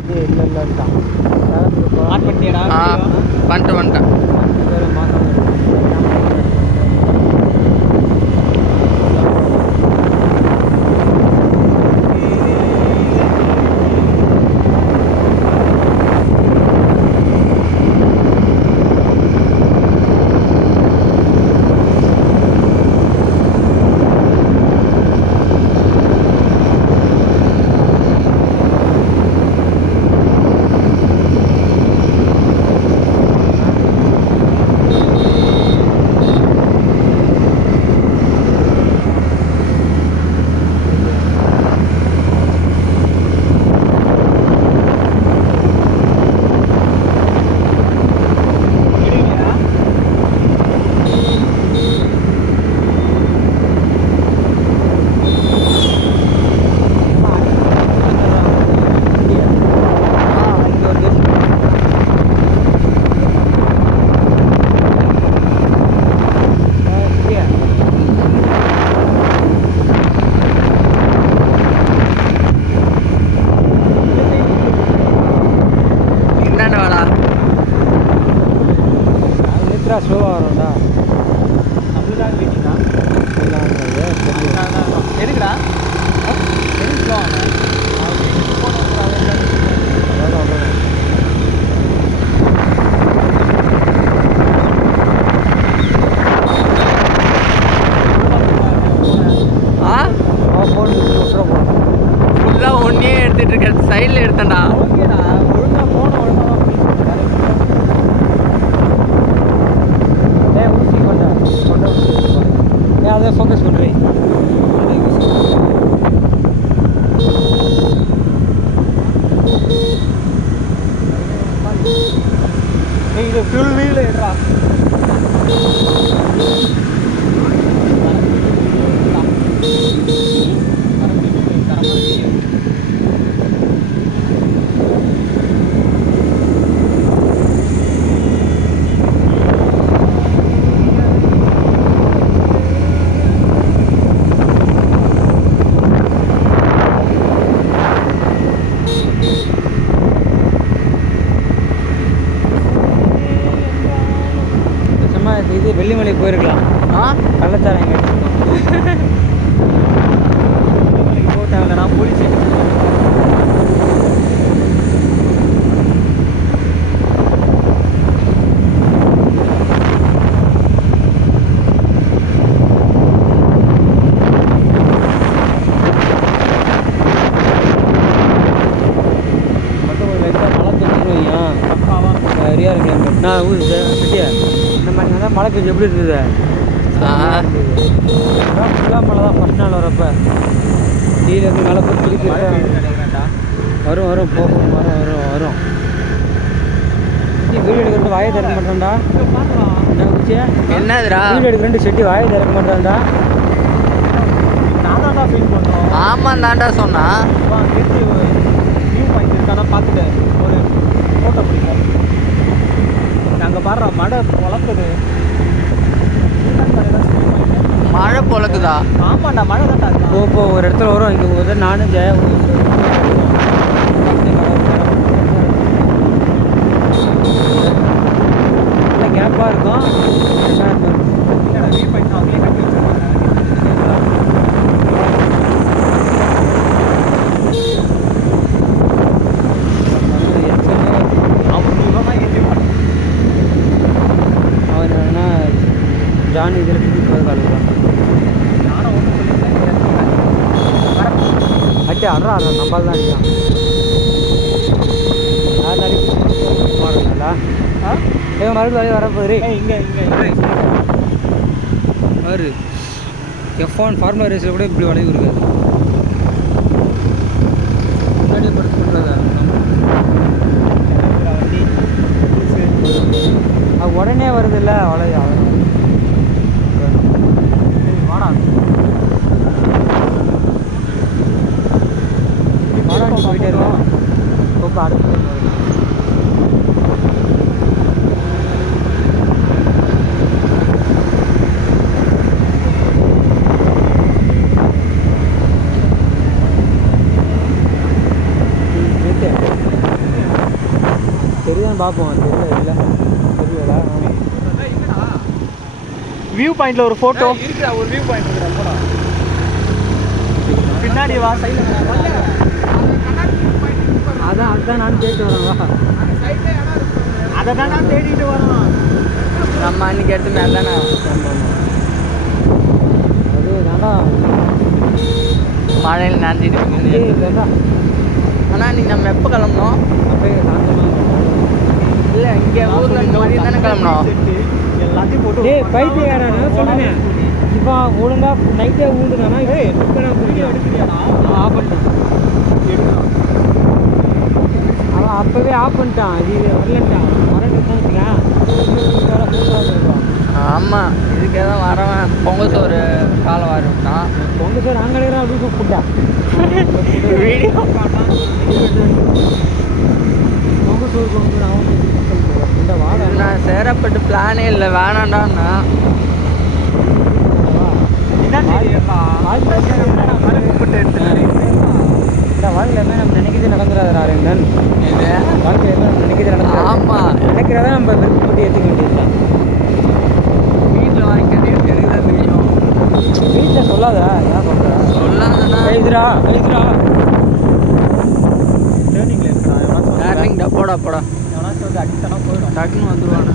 இல்லை இல்லைன்ட்டான். ஆன் பண்ணிட்டியாடா? வந்துட்டேன். மாதம் ஸ்லோவாக வரும்டா. நம்மளுக்காக வீட்டிங்கண்ணா எதுக்குடா எதுக்கு ஸ்லோ ஆனேன்? ஃபுல்லாக ஒன்றே எடுத்துகிட்டு இருக்க, சைடில் எடுத்தேன்டா. ஓகேடா, ஒழுங்காக போன ஒழுங்காக ஊசி கொண்ட அதை ஃபோக்கஸ் பண்ணுறேன். இது ஃபுல் வீல் எடுறா. இது வெள்ளிமலை போயிருக்கலாம். கள்ளச்சாரம் எங்கே போட்டாங்கடா போலீஸ். சரியா இருக்கு. நான் ஊர் சட்டியா இந்த மாதிரி தான் மழை பெஞ்சு எப்படி இருக்குது? ஃபுல்லாக மழை தான் ஃபஸ்ட் நாள் வரப்போ. கீழேருந்து மழை போய் திருப்பி வரும் போகும் வரும். வீடியோ எடுக்கிறது வாயை திறக்க மாட்டேன்டா. என்ன விஷயா? என்னதுடா வீடியோ எடுக்கிறேன் செட்டி வாயை திறக்க மாட்டேன்டா. நான் தான்டா ஃபீல் பண்ணுறோம். ஆமாம் தான்டா சொன்னா. வியூ பாயிண்ட் இருக்கானா பார்த்துட்டு ஒரு ஃபோட்டோ பிடிக்கும். நாங்கள் பாடுற மழை பொழக்குது. மழை பொழக்குதா? ஆமாண்டா, மழை தான்டா. இப்போ ஒரு இடத்துல வரும். இங்கே ஒரு நானும் ஜெய கேப்பாக இருக்கும். வியூ பாயிண்ட் அவங்களே கட்டி வச்சுருவாங்க. ஜான் இதில் காலேஜ் நானும் ஒன்றும் சொல்லியிருந்தேன். அட்டி அட்ரா நம்பால் தான் அடிக்கலாம். மாறுங்களா? மறுபடியும் வரப்போகுது. இங்கே பாரு F1 ஃபார்முலா ரேஸில் கூட இப்படி வளைவு இருக்காது. முன்னாடியே படுத்து பண்ணுறதா அது உடனே வருது இல்லை வளையா? போயிட்டே இருக்கோம். ரொம்ப அடுத்து தான் பார்ப்போம். தெரியல தெரியல. வியூ பாயிண்ட்ல ஒரு போட்டோ இருக்குடா. ஒரு வியூ பாயிண்ட் இருக்குடா. போடா பின்னாடி வா. சைடுல அதான் நான் கேட்டு வரேன். வா அதை தான் நான் தேடிட்டு வரோம். நம்ம அன்னைக்கு எடுத்து மேலே தானே அது நல்லா மழையில் நனைஞ்சிட்டு. ஆனால் இன்னைக்கு நம்ம எப்போ கிளம்பணும்? அப்படியே இல்லை இங்கே ஊரில் இந்த மாதிரி தானே கிளம்பணும். எல்லாத்தையும் போட்டு டேய் பைத்தியக்காரன் சொல்லுங்க. இப்போ ஒழுங்கா நைட்டே ஊடுனானா வீடியோ எடுக்கிறியாடா? ஆஃப் பண்ணிட்டான். அவன் அப்போவே ஆஃப் பண்ணிட்டான். இது வரலன்ட்டான். ஆமாம், இதுக்கே தான் வரவன். பொங்கல் சோறு காலை வாரிட்டான். பொங்கல் சோறு அங்கே அப்படி கூப்பிட்டா வீடியோ பொங்கல் சோறு கொண்டு அவன் இந்த வாடகை நான் சேரப்பட்டு பிளானே இல்லை, வேணாண்டான்னா. இந்த வாழ்க்கையில நம்ம நினைக்கிறது நடந்துடாது அரவிந்தன். வாழ்க்கையில நம்ம நினைக்கிறது நடந்துடாது. ஆமாம், நினைக்கிறத நம்ம விருப்பப்பட்டு ஏற்றுக்க வேண்டியதுதான். வீட்டில் வாங்கி கட்டிட்டு எனக்கு தான் தெரியும். வீட்டில் சொல்லாத. ஏன் சொல்கிற? சொல்லாதண்ணா. எழுதுரா டேர்னிங்ல இருக்கா? டேர்னிங் போடா எவனாச்சும் வந்து அடித்தானா போயிடும். டக்குன்னு வந்துடுவானு.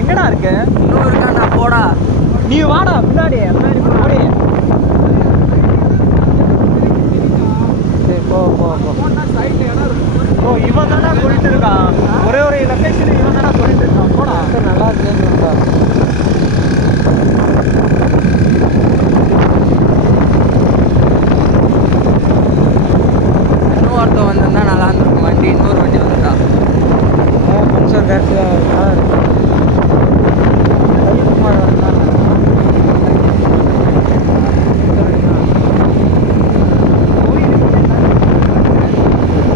எங்கடா இருக்க? இன்னும் இருக்காண்டா, போடா. நீ வாடா பின்னாடி போடி. சரி போ ஓ இவன் தானே சொல்லிட்டு இருக்கான். ஒரே ஒரு லொக்கேஷன் இவன் தானே சொல்லிட்டு இருக்கான். போடா. நல்லா இருக்குன்னு இன்னும் ஒருத்தன் வந்திருந்தா நல்லா இருந்திருக்கும். வண்டி இன்னொரு வண்டி வந்துட்டா. மனுஷன் கடைசி நல்லா இருக்கு.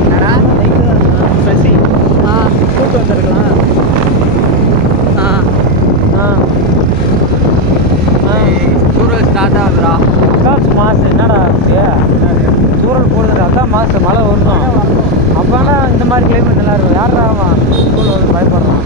என்னடா? சசி ஆ கூட்டு வந்துருக்கலாம். சூரல் ஸ்டார்ட் ஆகுதுடா. மாசம் என்னடா இருக்கு? சூழல் போடுறது அதான் மாசம் மழை வரணும். அப்போனா இந்த மாதிரி கிளைமேட் நல்லா இருக்கும். யாரா அவன் சூழல் வந்து பயப்படுறான்?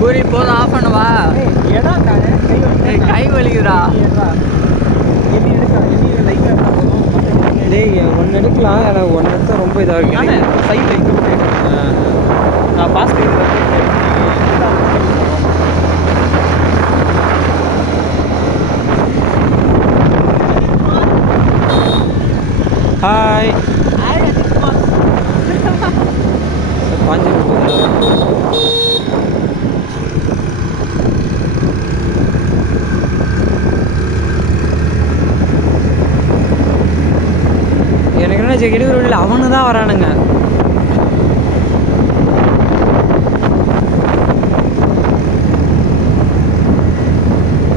பூரி போதும், ஆஃப் பண்ணவா? இடம் தானே கை வலிக்குதுடா. எண்ணி லைட்டாக இருந்தால் போதும். டேய் ஒன்று எடுக்கலாம். எனக்கு ஒன்று எடுத்தால் ரொம்ப இதாக நானே இருக்கு. சைடில் இங்கே போட்டு நான் ஃபாஸ்ட் ஹாய் பாஞ்சு எனக்கு என்ன எடுக்கிற வழியில் அவனு தான் வரானுங்க.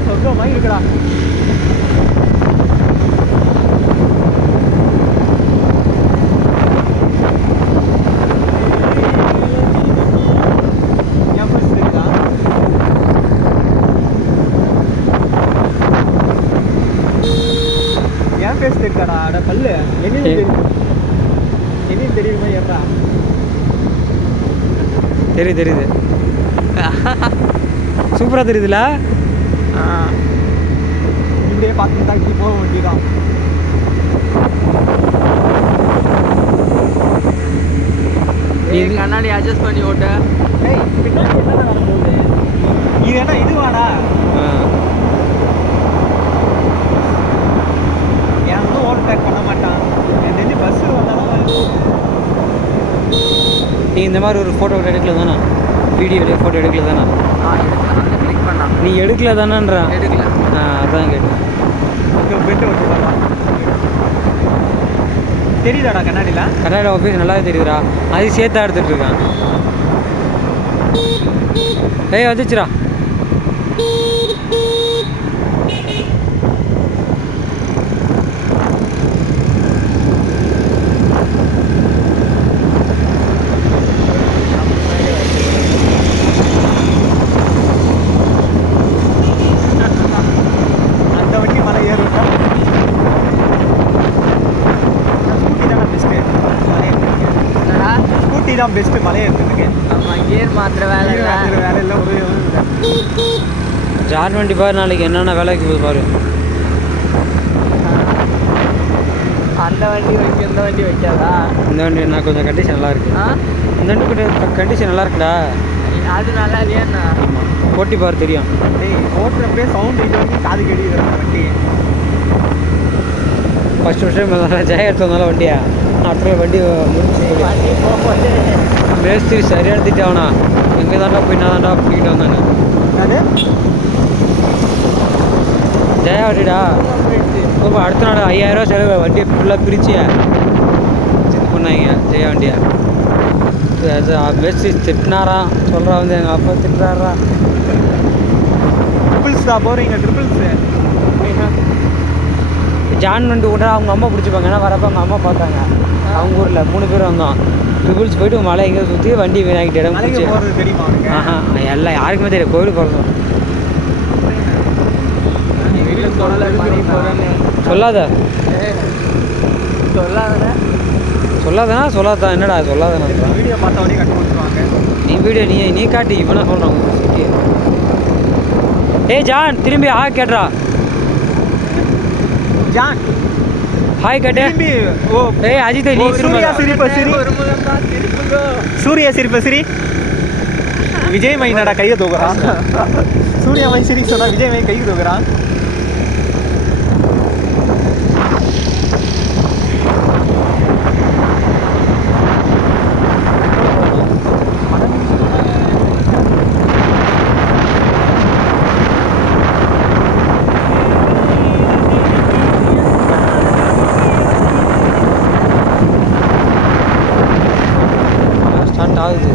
சொர்க்கமாக இருக்குடா. என் ஃபர்ஸ்ட் இருக்குதா? என் ஃபேஸ் தெரியுதாடா? அட பல்லு என்னன்னு தெரியும். என்னன்னு தெரியுமா? ஏறா தெரியுது சூப்பராக தெரியுதுல. இப்படியே பார்த்துட்டு தான் இப்படி போக வேண்டியதான். இது கண்ணாடி அட்ஜஸ்ட் பண்ணி ஓட்ட. ஏய் பின்னாடி என்ன நடக்குது? இது என்ன இதுவாடா? ஏன் ஒன்றும் ஓவர்டேக் பண்ண மாட்டான். எனக்கு தெரிஞ்சு பஸ்ஸு வந்தாலும் நீ இந்த மாதிரி ஒரு ஃபோட்டோ எடுக்கல தானே? வீடியோவில் ஃபோட்டோ எடுக்கல தானே? கிளிக் பண்ணா நீ எடுக்கல தானேன்றான். எடுக்கல. அதான் கேட்டேன். பெட்டு ஓட்டுவாங்க. தெரியுதாடா கண்ணாடியில்? கண்ணாடி ஆஃபீஸ் நல்லாவே தெரியுதுடா. அது சேர்த்தா எடுத்துகிட்டு இருக்கான். ஏய் வந்துச்சுடா. அந்த வண்டி மலை ஏறும். ஸ்கூட்டி தானே பெஸ்ட்டு மலை ஏறுறதுக்கு. என்னடா ஸ்கூட்டி தான் பெஸ்ட்டு மலை ஏறுறதுக்கு. ஆமாம் கியர் மாத்திர வேலை இல்லை. வேலை இல்லை, ஒரு இல்லை. ஜான் வண்டி பாரு நாளைக்கு என்னென்ன வேலைக்கு போய் பாரு. அந்த வண்டி வைக்க இந்த வண்டி வைக்காதா? இந்த வண்டி நான் கொஞ்சம் கண்டிஷன் நல்லா இருக்கு. ஆ இந்த வண்டி கண்டிஷன் நல்லா இருக்குடா. அது நல்லா இல்லையாண்ணா? ஓட்டி பாரு தெரியும். டேய் ஓட்டுறப்பே சவுண்ட் இது வரைக்கும் காது கடிக்கிற வண்டி. ஃபஸ்ட்டு டைம் ஜெய எடுத்து வந்தாலும் வண்டியா அடுத்த வண்டி முடிச்சு வண்டி போகும்போது மேஸ்திரி சரியாக எடுத்துட்டாவனா எங்கே தாண்டா போய் நான் தாண்டா பிடிக்கிட்டு வந்தானே. அது ஜெயா வண்டிடா இப்போ அடுத்த நாள் 5000 ரூபா செலவு வண்டியை ஃபுல்லாக பிரித்து இது பண்ணாங்க ஜெயா வண்டியை. மேஸ்திரி திட்டினாராம் சொல்கிறா வந்து எங்கள் அப்பா திட்டுறாரா. ட்ரிபிள்ஸ் தான் போகிறீங்க. ட்ரிபிள்ஸு ஜான் வண்டி கூட அவங்க அம்மா பிடிச்சிப்பாங்க. ஏன்னா வரப்போ அவங்க அம்மா பார்த்தாங்க. அவங்க ஊரில் 3 பேர் வந்தோம். ட்ரிபிள்ஸ் போயிட்டு மலை எங்கேயோ சுற்றி வண்டி வீணாக்கிட்டு இடம் மலைக்கு பிடிச்சி. போகிறது தெரியுமா அவனுக்கு? ஆஹா எல்லாம் யாருக்குமே தெரியும். கோயிலுக்கு போகிறதும் வீட்டில் சொல்லலை மணி போகிறேன்னு. சொல்லாத சொல்லாதண்ணே. சொல்லாதனா சொல்லாதான் என்னடா சொல்லாதனா. வீடியோ பார்த்தவொடனே கண்டுபிடிச்சிருவாங்க. நீ வீடியோ நீ காட்டி இவனா சொல்கிறான். ஏய் ஜான் திரும்பி ஹாய் கேட்றா. ஜான் ஹாய் கேட்டு. திரும்பி ஓ ஏய் அஜித் நீ சூர்யா திரும்ப சிரிப்ப சிரி. ஒரு முகம் தான் திருப்புங்கோ. சூர்யா சிரிப்ப சிரி. விஜய் மைனடா கையை தூக்குறான். சூர்யா மை சிரி சொன்னா விஜய் மை கையை தூக்குறான். ஸ்டார்ட் ஆகுது.